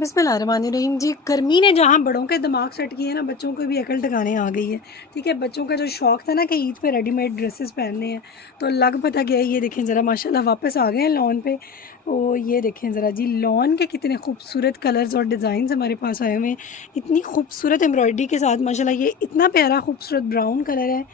बिस्मिल्लाहिर्रहमानिर्रहीम जी। गर्मी ने जहाँ बड़ों के दिमाग सेट किए ना, बच्चों को भी अकल ठिकाने आ गई है। ठीक है, बच्चों का जो शौक़ था ना कि ईद पे रेडीमेड ड्रेसेस पहनने हैं, तो लग पता गया। ये देखें ज़रा, माशाल्लाह वापस आ गए हैं लॉन पे। ओ ये देखें ज़रा जी, लॉन के कितने खूबसूरत कलर्स और डिज़ाइंस हमारे पास आए हुए हैं, इतनी खूबसूरत एम्ब्रॉयडरी के साथ। माशाल्लाह ये इतना प्यारा खूबसूरत ब्राउन कलर है,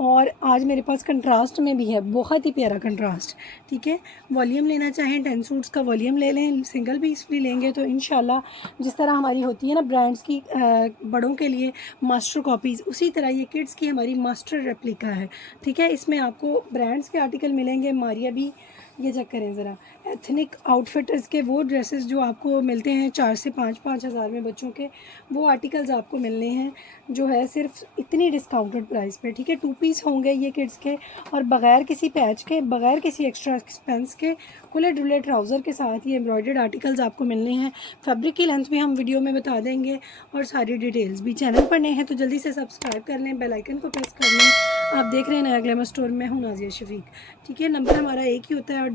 और आज मेरे पास कंट्रास्ट में भी है, बहुत ही प्यारा कंट्रास्ट। ठीक है, वॉल्यूम लेना चाहें 10 सूट्स का वॉल्यूम ले लें, सिंगल पीस भी लेंगे तो इंशाल्लाह जिस तरह हमारी होती है ना ब्रांड्स की बड़ों के लिए मास्टर कॉपीज़, उसी तरह ये किड्स की हमारी मास्टर रेप्लिका है। ठीक है, इसमें आपको ब्रांड्स के आर्टिकल मिलेंगे। मारिया भी, ये चेक करें ज़रा, एथनिक आउटफिटर्स के वो ड्रेसेस जो आपको मिलते हैं 4 से 5-5 हज़ार में बच्चों के, वो आर्टिकल्स आपको मिलने हैं जो है सिर्फ इतनी डिस्काउंटेड प्राइस पे। ठीक है, 2 पीस होंगे ये किड्स के, और बग़ैर किसी पैच के, बग़ैर किसी एक्स्ट्रा एक्सपेंस के, खुले डुले ट्राउज़र के साथ ये एम्ब्रॉयडर्ड आर्टिकल्स आपको मिलने हैं। फैब्रिक की लेंथ भी हम वीडियो में बता देंगे, और सारी डिटेल्स भी। चैनल पर नए हैं तो जल्दी से सब्सक्राइब कर लें, बेल आइकन को प्रेस कर लें। आप देख रहे हैं नया ग्लैमर स्टोर में, हूँ नाज़िया शफीक। ठीक है, नंबर हमारा एक ही होता है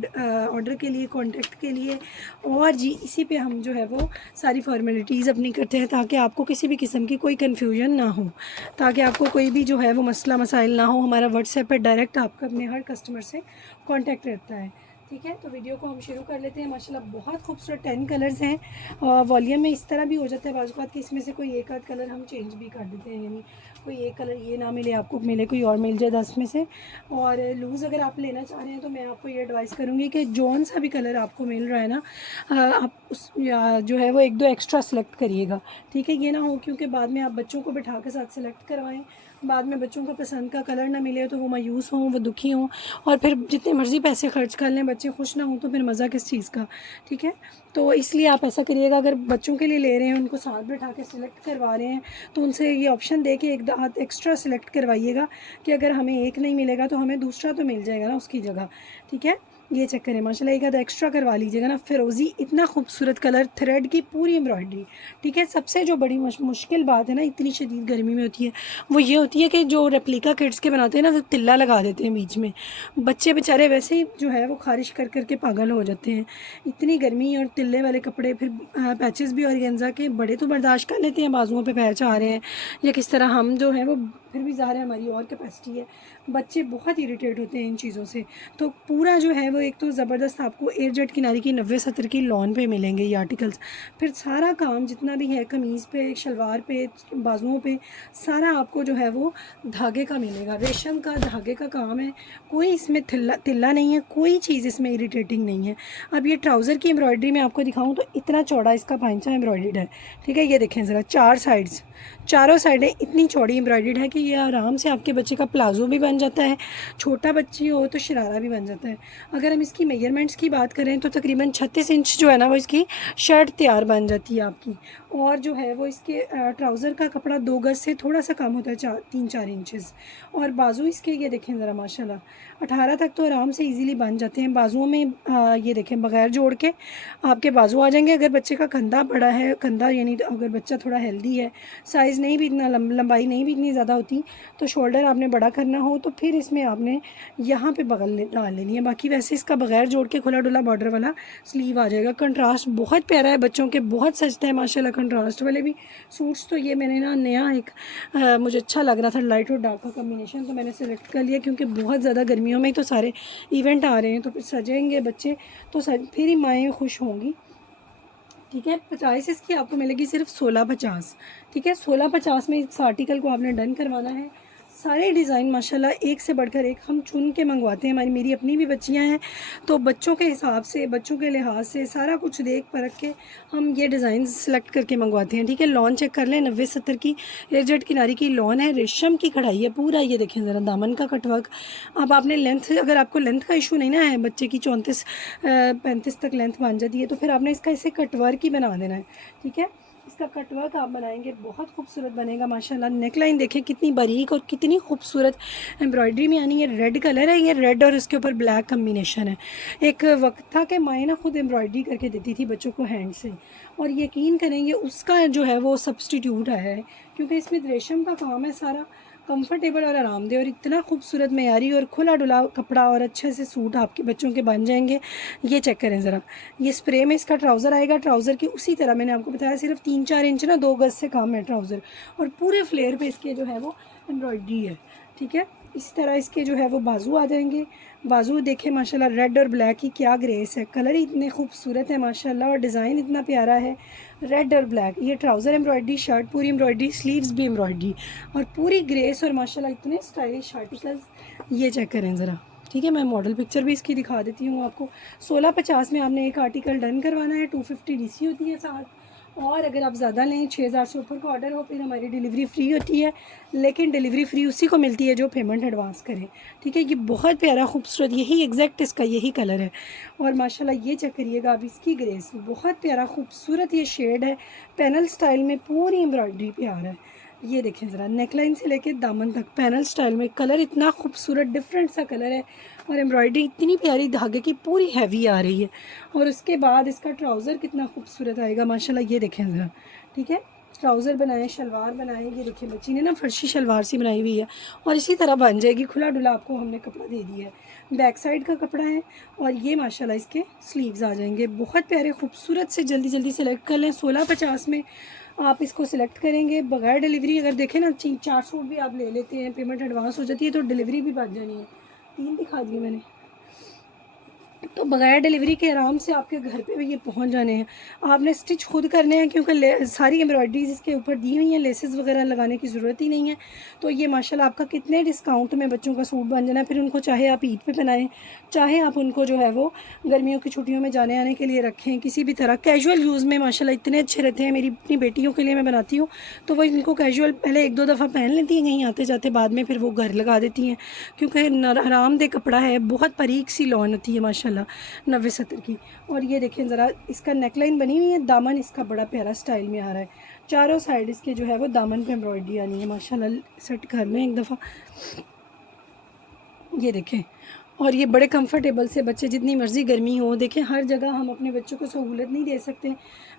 ऑर्डर के लिए, कॉन्टैक्ट के लिए, और जी इसी पे हम जो है वो सारी फॉर्मेलिटीज़ अपनी करते हैं, ताकि आपको किसी भी किस्म की कोई कन्फ्यूजन ना हो, ताकि आपको कोई भी जो है वो मसला मसाइल ना हो। हमारा व्हाट्सएप पर डायरेक्ट आपका अपने हर कस्टमर से कॉन्टैक्ट रहता है। ठीक है, तो वीडियो को हम शुरू कर लेते हैं। माशाल्लाह बहुत खूबसूरत 10 कलर्स हैं। वॉल्यूम में इस तरह भी हो जाता है बाज़ बात कि इसमें से कोई एक आध कलर हम चेंज भी कर देते हैं, यानी कोई एक कलर ये ना मिले आपको, मिले कोई और मिल जाए 10 में से। और लूज़ अगर आप लेना चाह रहे हैं तो मैं आपको ये एडवाइस करूँगी कि जौन सा भी कलर आपको मिल रहा है ना, आप उस जो है वो 1-2 एक्स्ट्रा सेलेक्ट करिएगा। ठीक है, ये ना हो क्योंकि बाद में आप बच्चों को बिठा के साथ सेलेक्ट करवाएं, बाद में बच्चों को पसंद का कलर ना मिले तो वो मायूस हों, वो दुखी हों, और फिर जितने मर्ज़ी पैसे खर्च कर लें बच्चे खुश ना हों तो फिर मज़ा किस चीज़ का। ठीक है, तो इसलिए आप ऐसा करिएगा, अगर बच्चों के लिए ले रहे हैं, उनको साथ बिठा के सिलेक्ट करवा रहे हैं, तो उनसे ये ऑप्शन दे के एक आध एक्स्ट्रा सेलेक्ट करवाइएगा कि अगर हमें एक नहीं मिलेगा तो हमें दूसरा तो मिल जाएगा ना उसकी जगह। ठीक है, ये चेक करें, माशाल्लाह एक आधा एक्स्ट्रा करवा लीजिएगा ना। फिरोज़ी इतना खूबसूरत कलर, थ्रेड की पूरी एम्ब्रॉयडरी। ठीक है, सबसे जो बड़ी मुश्किल बात है ना इतनी शदीद गर्मी में होती है, वो ये होती है कि जो रेप्लिका किड्स के बनाते हैं ना, वो तिल्ला लगा देते हैं बीच में। बच्चे बेचारे वैसे ही जो है वो ख़ारिश कर कर के पागल हो जाते हैं। इतनी गर्मी और तिल्ले वाले कपड़े, फिर पैचेस भी ऑर्गेन्जा के बड़े तो बर्दाश्त कर लेते हैं, बाजुओं पे पैच आ रहे हैं या किस तरह, हम जो है वो फिर भी ज़ाहिर है हमारी और कैपेसिटी है। बच्चे बहुत इरिटेट होते हैं इन चीज़ों से। तो पूरा जो है वो एक तो ज़बरदस्त आपको एयर जेट किनारी की 90-70 की लॉन पे मिलेंगे ये आर्टिकल्स। फिर सारा काम जितना भी है कमीज़ पे, शलवार पे, बाजुओं पे, सारा आपको जो है वो धागे का मिलेगा, रेशम का धागे का काम है। कोई इसमें तिल्ला नहीं है, कोई चीज़ इसमें इरिटेटिंग नहीं है। अब ये ट्राउज़र की एम्ब्रॉयडरी मैं आपको दिखाऊँ तो इतना चौड़ा इसका पांचा एम्ब्रॉयडर्ड है। ठीक है, ये देखें ज़रा, 4 साइड्स, चारों साइडें इतनी चौड़ी एम्ब्रॉयडर्ड है कि ये आराम से आपके बच्चे का प्लाजो भी बन जाता है, छोटा बच्ची हो तो शरारा भी बन जाता है। अगर हम इसकी मेजरमेंट्स की बात करें तो तकरीबन 36 इंच जो है ना वो इसकी शर्ट तैयार बन जाती है आपकी। और जो है वो इसके ट्राउज़र का कपड़ा 2 गज़ से थोड़ा सा कम होता है, 3-4 इंचेस। और बाजू इसके ये देखें ज़रा, माशाल्लाह 18 तक तो आराम से इजीली बन जाते हैं। बाजुओं में ये देखें, बग़ैर जोड़ के आपके बाजू आ जाएंगे। अगर बच्चे का कंधा बड़ा है, कंधा यानी अगर बच्चा थोड़ा हेल्दी है, साइज़ नहीं भी इतना, लंबाई नहीं भी इतनी ज़्यादा होती, तो शोल्डर आपने बड़ा करना हो तो फिर इसमें आपने यहाँ पे बगल डाल लेनी है। बाकी वैसे इसका बग़ैर जोड़ के खुला डुला बॉर्डर वाला स्लीव आ जाएगा। कंट्रास्ट बहुत प्यारा है, बच्चों के बहुत सजता है माशाल्लाह कंट्रास्ट वाले भी सूट्स। तो ये मैंने ना नया एक मुझे अच्छा लग रहा था, लाइट और डार्क का कम्बिनेशन, तो मैंने सेलेक्ट कर लिया क्योंकि बहुत ज़्यादा गर्मियों में ही तो सारे इवेंट आ रहे हैं, तो फिर सजेंगे बच्चे तो फिर ही माएँ खुश होंगी। ठीक है, 50 इसकी आपको मिलेगी सिर्फ 1650। ठीक है, 1650 में इस आर्टिकल को आपने डन करवाना है। सारे डिज़ाइन माशाल्लाह एक से बढ़कर एक हम चुन के मंगवाते हैं। मेरी अपनी भी बच्चियां हैं, तो बच्चों के हिसाब से, बच्चों के लिहाज से सारा कुछ देख परख के हम ये डिज़ाइन सेलेक्ट करके मंगवाते हैं। ठीक है, लॉन चेक कर लें, 90-70 की एयरजेट किनारी की लॉन है, रेशम की कढ़ाई है पूरा। ये देखें ज़रा, दामन का कटवर्क। अब आपने लेंथ, अगर आपको लेंथ का इशू नहीं ना है, बच्चे की 34-35 तक लेंथ बन जाती है, तो फिर आपने इसका इसे कटवर्क ही बना देना है। ठीक है, इसका कटवर्क आप बनाएंगे बहुत खूबसूरत बनेगा माशाल्लाह। नेकलाइन देखें कितनी बारीक और कितनी खूबसूरत एम्ब्रॉयडरी में, यानी ये रेड कलर है, ये रेड और इसके ऊपर ब्लैक कम्बिनेशन है। एक वक्त था कि माएँ ना खुद एम्ब्रॉयडरी करके देती थी बच्चों को हैंड से, और यकीन करेंगे उसका जो है वो सब्सटीट्यूट आया है, क्योंकि इसमें रेशम का काम है सारा। कंफर्टेबल और आरामदेह और इतना खूबसूरत मयारी और खुला डुला कपड़ा और अच्छे से सूट आपके बच्चों के बन जाएंगे। ये चेक करें ज़रा, ये स्प्रे में इसका ट्राउज़र आएगा। ट्राउज़र की उसी तरह मैंने आपको बताया सिर्फ 3-4 इंच ना, 2 गज से कम है ट्राउज़र, और पूरे फ्लेयर पे इसके जो है वो एम्ब्रॉयडरी है। ठीक है, इसी तरह इसके जो है वो बाजू आ जाएंगे। बाजू देखें माशाल्लाह, रेड और ब्लैक की क्या ग्रेस है, कलर ही इतने खूबसूरत है माशाल्लाह, और डिज़ाइन इतना प्यारा है, रेड और ब्लैक। ये ट्राउज़र एम्ब्रॉयडरी, शर्ट पूरी एम्ब्रॉयडरी, स्लीव्स भी एम्ब्रॉयडरी, और पूरी ग्रेस और माशाल्लाह इतने स्टाइलिश आर्टिकल्स। ये चेक करें ज़रा। ठीक है, मैं मॉडल पिक्चर भी इसकी दिखा देती हूँ आपको। 1650 में आपने एक आर्टिकल डन करवाना है, 250 डीसी होती है साथ, और अगर आप ज़्यादा लें, 6000 से ऊपर का ऑर्डर हो, फिर हमारी डिलीवरी फ्री होती है। लेकिन डिलीवरी फ्री उसी को मिलती है जो पेमेंट एडवांस करे। ठीक है, ये बहुत प्यारा खूबसूरत, यही एग्जैक्ट इसका यही कलर है, और माशाल्लाह ये चेक करिएगा आप इसकी ग्रेस, बहुत प्यारा खूबसूरत ये शेड है, पैनल स्टाइल में पूरी एम्ब्रॉयडरी पे आ रहा है। ये देखें ज़रा, नेकलाइन से लेके दामन तक पैनल स्टाइल में, कलर इतना खूबसूरत डिफरेंट सा कलर है, और एम्ब्रॉयडरी इतनी प्यारी धागे की पूरी हैवी आ रही है। और उसके बाद इसका ट्राउज़र कितना खूबसूरत आएगा माशाल्लाह, ये देखें ज़रा। ठीक है, ट्राउज़र बनाए, शलवार बनाए, ये देखिए बच्ची ने ना फर्शी शलवार सी बनाई हुई है, और इसी तरह बन जाएगी। खुला डुला आपको हमने कपड़ा दे दिया है, बैक साइड का कपड़ा है, और ये माशाल्लाह इसके स्लीव्स आ जाएंगे, बहुत प्यारे खूबसूरत से। जल्दी जल्दी सेलेक्ट कर लें, 1650 में आप इसको सिलेक्ट करेंगे बगैर डिलीवरी। अगर देखें ना, 4 सूट भी आप ले लेते हैं, पेमेंट एडवांस हो जाती है, तो डिलीवरी भी बच जानी है। 3 दिखा दिए मैंने, तो बगैर डिलीवरी के आराम से आपके घर पे भी ये पहुंच जाने हैं। आपने स्टिच खुद करने हैं, क्योंकि सारी एम्ब्रॉयडरीज इसके ऊपर दी हुई हैं, लेसेस वगैरह लगाने की ज़रूरत ही नहीं है। तो ये माशाल्लाह आपका कितने डिस्काउंट में बच्चों का सूट बन जाना है। फिर उनको चाहे आप ईद पे पहनाएं, चाहे आप उनको जो है वो गर्मियों की छुट्टियों में जाने आने के लिए रखें, किसी भी तरह कैजुअल यूज़ में माशाल्लाह इतने अच्छे रहते हैं। मेरी अपनी बेटियों के लिए मैं बनाती हूँ, तो वो इनको कैजुअल पहले 1-2 दफ़ा पहन लेती हैं कहीं आते जाते, बाद में फिर वो घर लगा देती हैं, क्योंकि आरामदेह कपड़ा है, बहुत बारीक सी लॉन होती है माशाल्लाह, 90-70 की। और ये देखें ज़रा, इसका नेकलाइन बनी हुई है, दामन इसका बड़ा प्यारा स्टाइल में आ रहा है, चारों साइड इसके जो है वो दामन पे एम्ब्रॉयडरी आनी है माशाल्लाह। सेट कर लें एक दफ़ा, ये देखें। और ये बड़े कंफर्टेबल से, बच्चे जितनी मर्ज़ी गर्मी हो, देखें हर जगह हम अपने बच्चों को सहूलत नहीं दे सकते।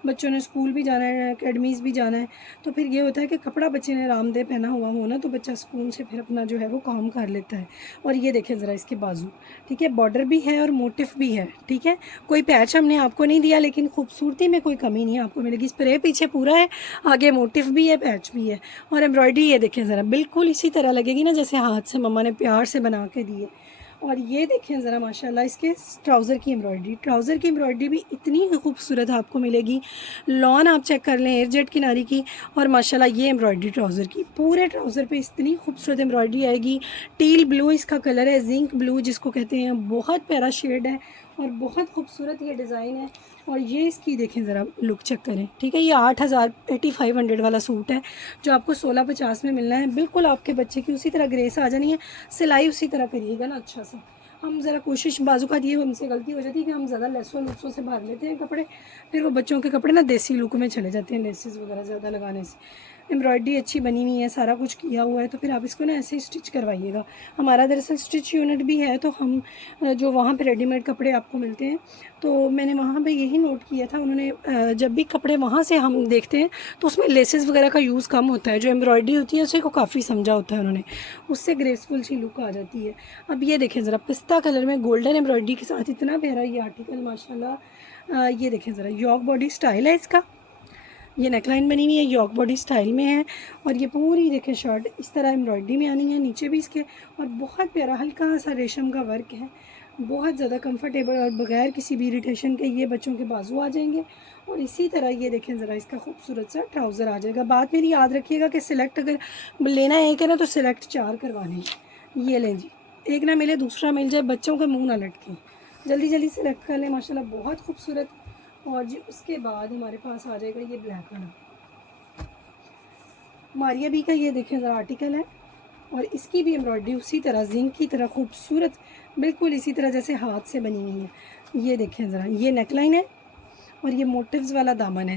बच्चों ने स्कूल भी जाना है, एकेडमीज़ भी जाना है, तो फिर ये होता है कि कपड़ा बच्चे ने आरामदेह पहना हुआ हो ना, तो बच्चा सुकून से फिर अपना जो है वो काम कर लेता है। और ये देखें ज़रा इसके बाजू, ठीक है, बॉर्डर भी है और मोटिफ भी है। ठीक है, कोई पैच हमने आपको नहीं दिया, लेकिन खूबसूरती में कोई कमी नहीं आपको मिलेगी। स्प्रे पीछे पूरा है, आगे मोटिफ भी है, पैच भी है, और एम्ब्रॉयडरी ये देखें ज़रा, बिल्कुल इसी तरह लगेगी ना जैसे हाथ से मम्मा ने प्यार से बना के दी है। और ये देखें ज़रा माशाल्लाह इसके ट्राउज़र की एम्ब्रॉयडरी, ट्राउज़र की एम्ब्रॉयडरी भी इतनी खूबसूरत आपको मिलेगी। लॉन आप चेक कर लें, एयरजेट किनारी की, और माशाल्लाह ये एम्ब्रॉयडरी ट्राउज़र की, पूरे ट्राउज़र पे इतनी खूबसूरत एम्ब्रॉयडरी आएगी। टील ब्लू इसका कलर है, जिंक ब्लू जिसको कहते हैं, बहुत प्यारा शेड है, और बहुत खूबसूरत ये डिज़ाइन है। और ये इसकी देखें ज़रा, लुक चेक करें। ठीक है, ये 8000 8500 वाला सूट है, जो आपको 1650 में मिलना है। बिल्कुल आपके बच्चे की उसी तरह ग्रेस आ जानी है, सिलाई उसी तरह करिएगा ना अच्छा सा। हम ज़रा कोशिश, बाजू का ये हमसे गलती हो जाती है कि हम ज़्यादा लेसों लुसों से भर लेते हैं कपड़े, फिर वो बच्चों के कपड़े ना देसी लुक में चले जाते हैं, लेसेस वगैरह ज़्यादा लगाने से। एम्ब्रॉयडरी अच्छी बनी हुई है, सारा कुछ किया हुआ है, तो फिर आप इसको ना ऐसे ही स्टिच करवाइएगा। हमारा दरअसल स्टिच यूनिट भी है, तो हम जो वहाँ पे रेडीमेड कपड़े आपको मिलते हैं, तो मैंने वहाँ पे यही नोट किया था। उन्होंने जब भी कपड़े वहाँ से हम देखते हैं, तो उसमें लेसेस वगैरह का यूज़ कम होता है, जो एम्ब्रॉयडरी होती है उसे को काफ़ी समझा होता है उन्होंने, उससे ग्रेसफुल सी लुक आ जाती है। अब ये देखें ज़रा, पिस्ता कलर में गोल्डन एम्ब्रॉयडरी के साथ इतना प्यारा ये आर्टिकल माशाल्लाह। ये देखें ज़रा, यॉक बॉडी स्टाइल है इसका, ये नेकलाइन बनी हुई है, यॉक बॉडी स्टाइल में है, और ये पूरी देखें शर्ट इस तरह एम्ब्रॉयडरी में आनी है, नीचे भी इसके, और बहुत प्यारा हल्का सा रेशम का वर्क है, बहुत ज़्यादा कंफर्टेबल, और बगैर किसी भी इरिटेशन के ये बच्चों के बाजू आ जाएंगे। और इसी तरह ये देखें ज़रा, इसका खूबसूरत सा ट्राउज़र आ जाएगा। बात मेरी याद रखिएगा कि सिलेक्ट अगर लेना एक है ना, तो सिलेक्ट 4 करवाने। ये लें जी, एक ना मिले दूसरा मिल जाए, बच्चों के मुँह ना लटके, जल्दी जल्दी सिलेक्ट कर लें माशाल्लाह, बहुत खूबसूरत। और जी उसके बाद हमारे पास आ जाएगा ये ब्लैक वाला, मारिया बी का, ये देखें ज़रा आर्टिकल है, और इसकी भी एम्ब्रॉयडरी उसी तरह जिंक की तरह खूबसूरत, बिल्कुल इसी तरह जैसे हाथ से बनी हुई है। ये देखें ज़रा, ये नेकलाइन है, और ये मोटिव्स वाला दामन है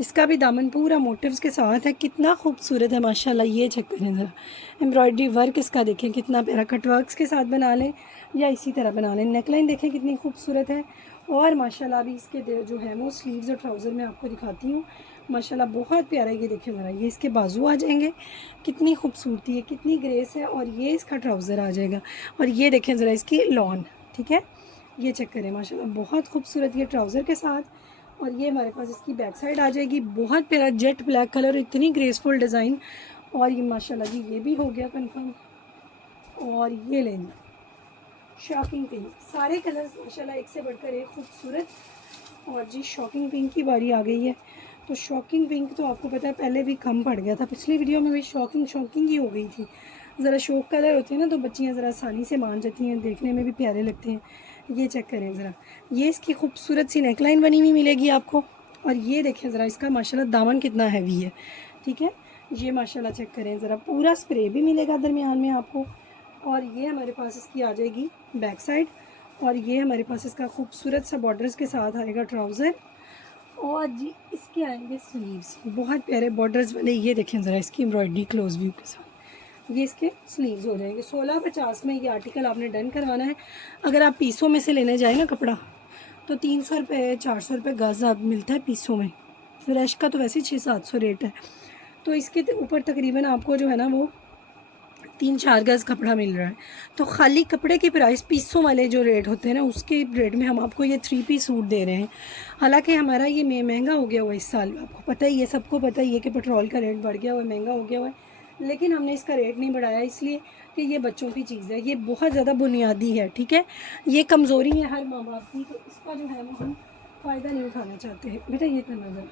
इसका भी दामन पूरा मोटिव्स के साथ है, कितना खूबसूरत है माशाल्लाह। ये चेक करें ज़रा, एम्ब्रॉयडरी वर्क इसका देखें कितना प्यारा, कट वर्क्स के साथ बना लें या इसी तरह बना लें। नेकलाइन देखें कितनी खूबसूरत है, और माशाल्लाह अभी इसके जो है वो स्लीव्स और ट्राउज़र मैं आपको दिखाती हूँ। माशाल्लाह बहुत प्यारा, ये देखिए ज़रा, ये इसके बाजू आ जाएंगे, कितनी खूबसूरती है, कितनी ग्रेस है। और ये इसका ट्राउज़र आ जाएगा, और ये देखें ज़रा इसकी लॉन, ठीक है, ये चेक करें माशाल्लाह बहुत खूबसूरत ये ट्राउज़र के साथ। और ये हमारे पास इसकी बैक साइड आ जाएगी, बहुत प्यारा जेट ब्लैक कलर, इतनी ग्रेसफुल डिज़ाइन। और ये माशाल्लाह जी ये भी हो गया कंफर्म। और ये लेंगे शॉकिंग पिंक, सारे कलर्स माशाल्लाह एक से बढ़कर एक खूबसूरत। और जी शॉकिंग पिंक की बारी आ गई है। तो शॉकिंग पिंक तो आपको पता है पहले भी कम पड़ गया था, पिछली वीडियो में भी शॉकिंग ही हो गई थी। ज़रा शौक कलर होते हैं ना तो बच्चियाँ ज़रा आसानी से मान जाती हैं, देखने में भी प्यारे लगते हैं। ये चेक करें ज़रा, ये इसकी खूबसूरत सी नेकलाइन बनी हुई मिलेगी आपको। और ये देखें ज़रा इसका माशाल्लाह दामन कितना हैवी है, ठीक है। ये माशाल्लाह चेक करें ज़रा, पूरा स्प्रे भी मिलेगा दरमियान में आपको। और ये हमारे पास इसकी आ जाएगी बैक साइड। और ये हमारे पास इसका खूबसूरत सा बॉर्डर्स के साथ आएगा ट्राउज़र। और जी इसके आएंगे स्लीव्स, बहुत प्यारे बॉर्डर्स वाले। ये देखें ज़रा इसकी एम्ब्रॉयडरी क्लोज व्यू के साथ, ये इसके स्लीव्स हो जाएंगे। 1650 में ये आर्टिकल आपने डन करवाना है। अगर आप पीसों में से लेने जाए ना कपड़ा, तो 300 रुपये 400 रुपये गज़ आप मिलता है पीसों में। फ्रेश का तो वैसे 600-700 रेट है। तो इसके ऊपर तकरीबन आपको जो है ना वो 3-4 गज़ कपड़ा मिल रहा है। तो खाली कपड़े की प्राइस पीसों वाले जो रेट होते हैं ना उसके रेट में हम आपको ये 3 पीस सूट दे रहे हैं। हालांकि हमारा ये महंगा हो गया हुआ है इस साल, आपको पता ही है, सबको पता ही है कि पेट्रोल का रेट बढ़ गया हुआ है, महंगा हो गया हुआ है। लेकिन हमने इसका रेट नहीं बढ़ाया इसलिए कि ये बच्चों की चीज़ है, ये बहुत ज़्यादा बुनियादी है, ठीक है। ये कमज़ोरी है हर माँ बाप की, तो इसका जो है वो हम फ़ायदा नहीं उठाना चाहते हैं। बेटा ये करना ज़रा,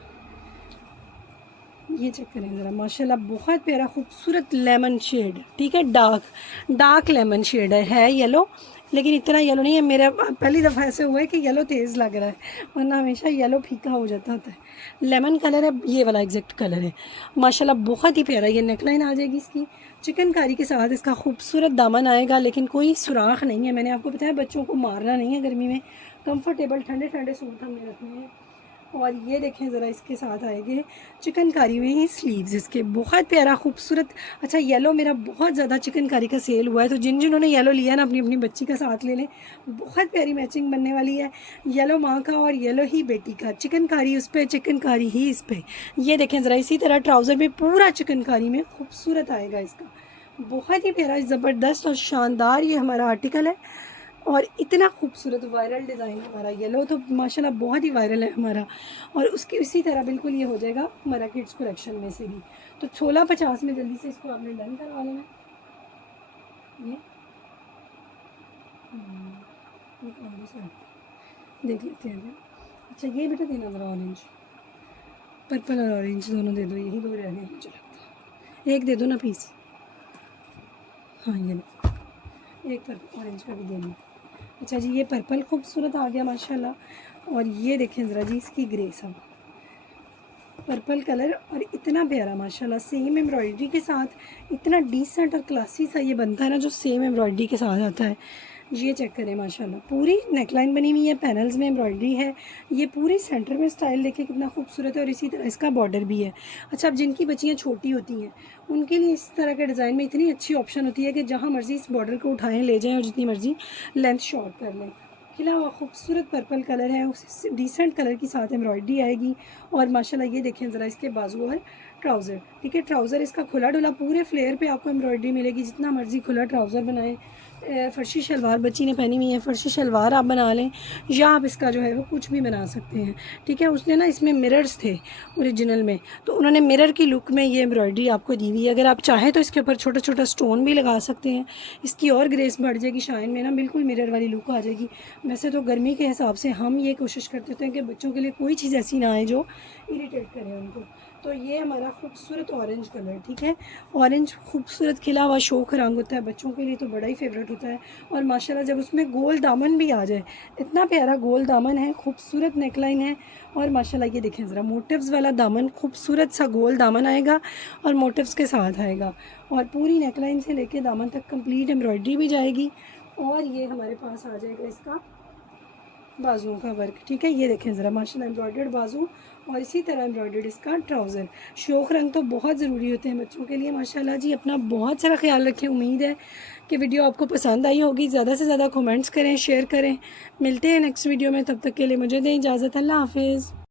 ये चेक करें ज़रा, माशाल्लाह बहुत प्यारा खूबसूरत लेमन शेड, ठीक है, डार्क लेमन शेड है येलो, लेकिन इतना येलो नहीं है। मेरा पहली दफ़ा ऐसे हुआ है कि येलो तेज़ लग रहा है, वरना हमेशा येलो फीका हो जाता होता है। लेमन कलर है, ये वाला एग्जैक्ट कलर है। माशाल्लाह बहुत ही प्यारा, ये नेकलाइन आ जाएगी इसकी चिकनकारी के साथ, इसका खूबसूरत दामन आएगा, लेकिन कोई सुराख नहीं है। मैंने आपको बताया बच्चों को मारना नहीं है गर्मी में, कंफर्टेबल ठंडे ठंडे सूट हमने रखने हैं। और ये देखें ज़रा, इसके साथ आएंगे चिकनकारी में ही स्लीव्स इसके, बहुत प्यारा खूबसूरत। अच्छा येलो मेरा बहुत ज़्यादा चिकनकारी का सेल हुआ है, तो जिन्होंने येलो लिया ना अपनी अपनी बच्ची का साथ ले लें, बहुत प्यारी मैचिंग बनने वाली है। येलो माँ का और येलो ही बेटी का, चिकनकारी उस पर, चिकनकारी ही इस पर। ये देखें ज़रा, इसी तरह ट्राउज़र में पूरा चिकनकारी में खूबसूरत आएगा इसका, बहुत ही प्यारा ज़बरदस्त और शानदार ये हमारा आर्टिकल है। और इतना खूबसूरत वायरल डिज़ाइन हमारा येलो तो माशाल्लाह बहुत ही वायरल है हमारा। और उसकी इसी तरह बिल्कुल ये हो जाएगा हमारा किड्स कलेक्शन में से भी। तो 1650 में जल्दी से इसको आपने डन करवा लेना। ये कौन सा देख लेते हैं। अच्छा ये बेटा देना ज़रा, ऑरेंज, पर्पल और ऑरेंज दोनों दे दो, यही दो रह गए मुझे लगता है। एक दे दो ना पीस, हाँ ये लो, एक पर्पल ऑरेंज का भी देना। अच्छा जी ये पर्पल खूबसूरत आ गया माशाल्लाह। और ये देखें ज़रा जी इसकी ग्रे सा पर्पल कलर, और इतना प्यारा माशाल्लाह, सेम एम्ब्रॉयडरी के साथ, इतना डिसेंट और क्लासी सा ये बनता है ना जो सेम एम्ब्रॉयडरी के साथ आता है। ये चेक करें माशाल्लाह, पूरी नेकलाइन बनी हुई है, पैनल्स में एम्ब्रॉयडरी है, ये पूरी सेंटर में स्टाइल देखिए कितना खूबसूरत है। और इसी तरह इसका बॉर्डर भी है। अच्छा अब जिनकी बच्चियाँ छोटी होती हैं उनके लिए इस तरह के डिज़ाइन में इतनी अच्छी ऑप्शन होती है कि जहाँ मर्ज़ी इस बॉर्डर को उठाएँ ले जाएँ और जितनी मर्ज़ी लेंथ शॉर्ट कर लें। खिला हुआ खूबसूरत पर्पल कलर है, उस डिसेंट कलर की साथ एम्ब्रॉयडरी आएगी। और माशाल्लाह ये देखें ज़रा इसके बाजू और ट्राउज़र, ठीक है, ट्राउज़र इसका खुला डुला पूरे फ्लेयर पे आपको एम्ब्रॉयडरी मिलेगी, जितना मर्ज़ी खुला ट्राउज़र बनाएं। फ़र्शी शलवार बच्ची ने पहनी हुई है, फ़र्शी शलवार आप बना लें, या आप इसका जो है वो कुछ भी बना सकते हैं, ठीक है। उसने ना इसमें मिरर्स थे ओरिजिनल में, तो उन्होंने मिरर की लुक में ये एम्ब्रॉयडरी आपको दी हुई है। अगर आप चाहें तो इसके ऊपर छोटा छोटा स्टोन भी लगा सकते हैं, इसकी और ग्रेस बढ़ जाएगी, शाइन में ना बिल्कुल मिरर वाली लुक आ जाएगी। वैसे तो गर्मी के हिसाब से हम ये कोशिश करते थे कि बच्चों के लिए कोई चीज़ ऐसी ना आए जो इरिटेट करे उनको। तो ये हमारा खूबसूरत ऑरेंज कलर, ठीक है, ऑरेंज खूबसूरत खिला हुआ शौक रंग होता है, बच्चों के लिए तो बड़ा ही फेवरेट होता है। और माशाल्लाह जब उसमें गोल दामन भी आ जाए, इतना प्यारा गोल दामन है, खूबसूरत नेकलाइन है। और माशाल्लाह ये देखें ज़रा, मोटिव्स वाला दामन, खूबसूरत सा गोल दामन आएगा और मोटिव्स के साथ आएगा। और पूरी नेकलाइन से लेके दामन तक कंप्लीट एम्ब्रॉयडरी भी जाएगी। और ये हमारे पास आ जाएगा इसका बाजुओं का वर्क, ठीक है। ये देखें ज़रा माशाल्लाह एम्ब्रॉयडर्ड बाजू और इसी तरह एम्ब्रॉयडर्ड इसका ट्राउज़र। शोख रंग तो बहुत ज़रूरी होते हैं बच्चों के लिए माशाल्लाह जी। अपना बहुत सारा ख्याल रखें। उम्मीद है कि वीडियो आपको पसंद आई होगी। ज़्यादा से ज़्यादा कमेंट्स करें, शेयर करें। मिलते हैं नेक्स्ट वीडियो में, तब तक के लिए मुझे दें इजाज़त। अल्लाह हाफिज़।